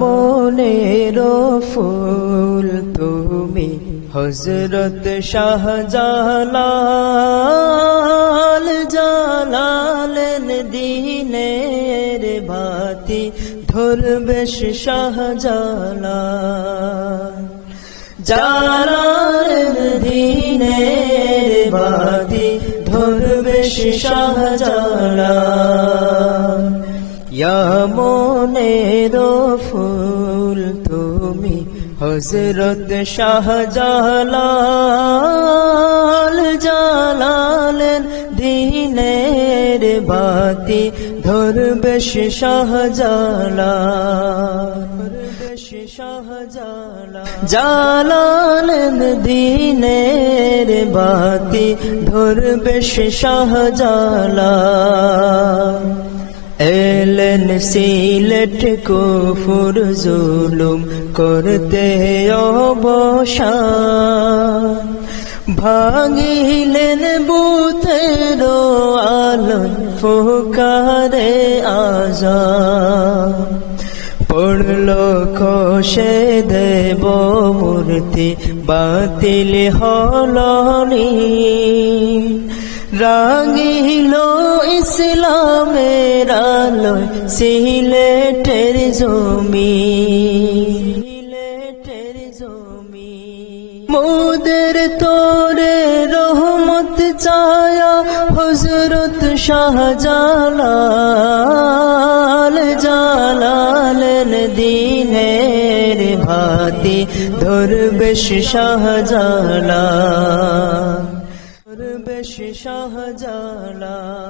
মনের ফুল তুমি হজরত শাহজালাল জালালেন দিনের বাতি ধরবেশ শাহজালাল। জালালেন দিনের বাতি ধরবেশ শাহজালাল। ফুল তুমি হজরত শাহজালাল জালালেন দিনের বাতি ধরবেশ শাহজালাল। জালালেন দিনের বাতি ধরবেশ শাহজালাল। এলেন সিলেট কুফুর জুলুম করতে অবসান ভাঙিলেন বুথের আলো ফুকারে আজান পড়ল খসে দেব মূর্তি বাতিল হলনি রাঙিল ইসলামের আলোয় সিলেটের জমি মোদের তোরে রহমত চায়া হজরত শাহজালাল জালালেন দিনের ভাতি ধরবেশ শাহজালাল ধরবেশ শাহজালাল।